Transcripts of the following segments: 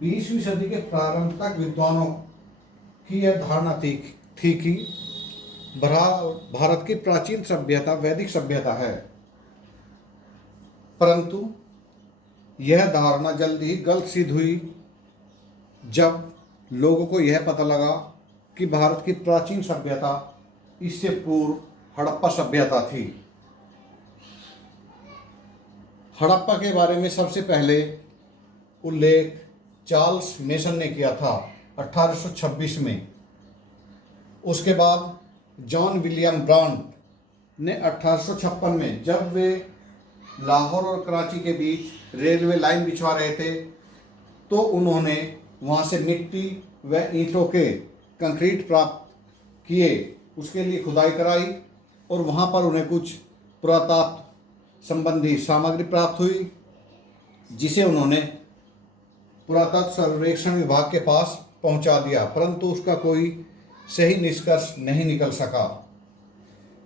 20वीं सदी के प्रारंभ तक विद्वानों की यह धारणा थी कि भारत की प्राचीन सभ्यता वैदिक सभ्यता है, परंतु यह धारणा जल्दी ही गलत सिद्ध हुई जब लोगों को यह पता लगा कि भारत की प्राचीन सभ्यता इससे पूर्व हड़प्पा सभ्यता थी। हड़प्पा के बारे में सबसे पहले उल्लेख चार्ल्स मेसन ने किया था 1826 में। उसके बाद जॉन विलियम ब्रांट ने 1856 में, जब वे लाहौर और कराची के बीच रेलवे लाइन बिछवा रहे थे, तो उन्होंने वहाँ से मिट्टी व ईंटों के कंक्रीट प्राप्त किए, उसके लिए खुदाई कराई और वहाँ पर उन्हें कुछ पुरातत्व संबंधी सामग्री प्राप्त हुई, जिसे उन्होंने पुरातत्व सर्वेक्षण विभाग के पास पहुँचा दिया, परंतु उसका कोई सही निष्कर्ष नहीं निकल सका।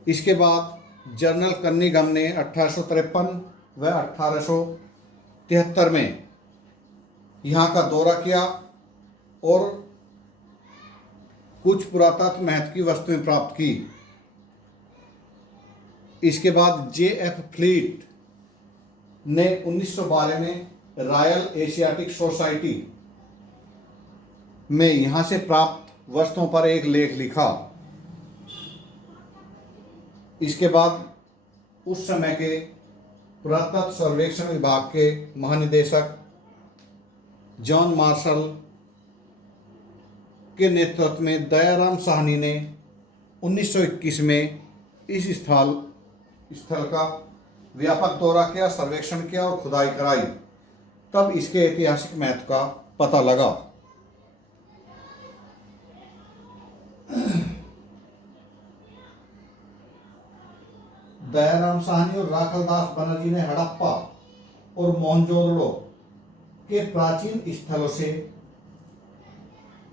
इसके बाद जनरल कन्निंघम ने 1853 व 1873 में यहाँ का दौरा किया और कुछ पुरातत्व महत्व की वस्तुएं प्राप्त की। इसके बाद J.F. फ्लीट ने 1912 में रॉयल एशियाटिक सोसाइटी में यहाँ से प्राप्त वस्तुओं पर एक लेख लिखा। इसके बाद उस समय के पुरातत्व सर्वेक्षण विभाग के महानिदेशक जॉन मार्शल के नेतृत्व में दयाराम साहनी ने 1921 में इस स्थल का व्यापक दौरा किया, सर्वेक्षण किया और खुदाई कराई। तब इसके ऐतिहासिक महत्व का पता लगा। दयाराम साहनी और राखलदास बनर्जी ने हड़प्पा और मोहनजोदड़ो के प्राचीन स्थलों से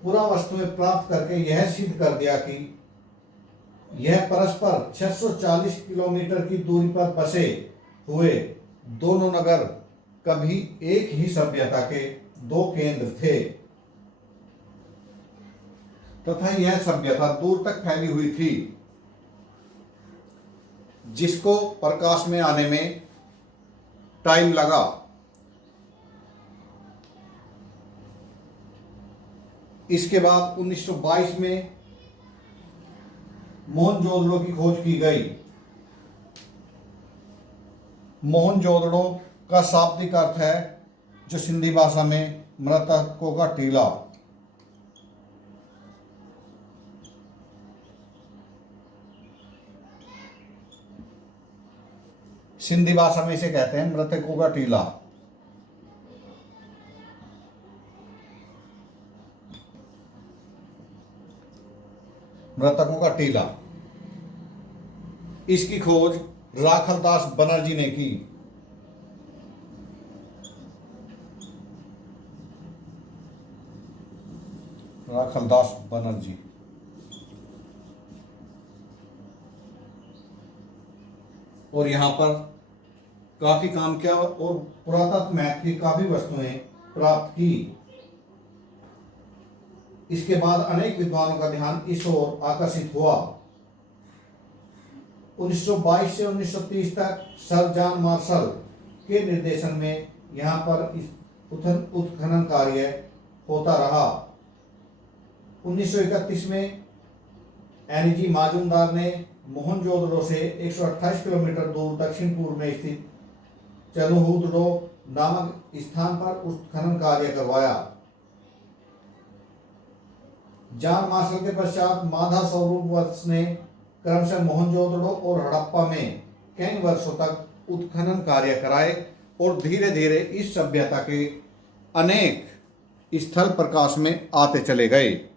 पुरा वस्तुएं प्राप्त करके यह सिद्ध कर दिया कि यह परस्पर 640 किलोमीटर की दूरी पर बसे हुए दोनों नगर कभी एक ही सभ्यता के दो केंद्र थे तथा यह सभ्यता दूर तक फैली हुई थी, जिसको प्रकाश में आने में टाइम लगा। इसके बाद 1922 में मोहनजोदड़ो की खोज की गई। मोहनजोदड़ो का शाब्दिक अर्थ है, जो सिंधी भाषा में मृतकों का टीला। सिंधी भाषा में इसे कहते हैं मृतकों का टीला। मृतकों का टीला, इसकी खोज राखलदास बनर्जी ने की। राखलदास बनर्जी और यहाँ पर काफी काम किया और पुरातत्व महत्व की काफी वस्तुएं प्राप्त की। इसके बाद अनेक विद्वानों का ध्यान इस ओर आकर्षित हुआ। 1922 से 1930 तक सर जॉन मार्शल के निर्देशन में यहाँ पर उत्खनन कार्य होता रहा। 1931 में एनजी माजुमदार ने मोहनजोदड़ो से 128 किलोमीटर दूर दक्षिण पूर्व में स्थित चनुहुदड़ो नामक स्थान पर उत्खनन कार्य करवाया। जॉन मार्शल के पश्चात माधा स्वरूपवंश ने क्रमशः मोहनजोदड़ो और हड़प्पा में कई वर्षों तक उत्खनन कार्य कराए और धीरे धीरे इस सभ्यता के अनेक स्थल प्रकाश में आते चले गए।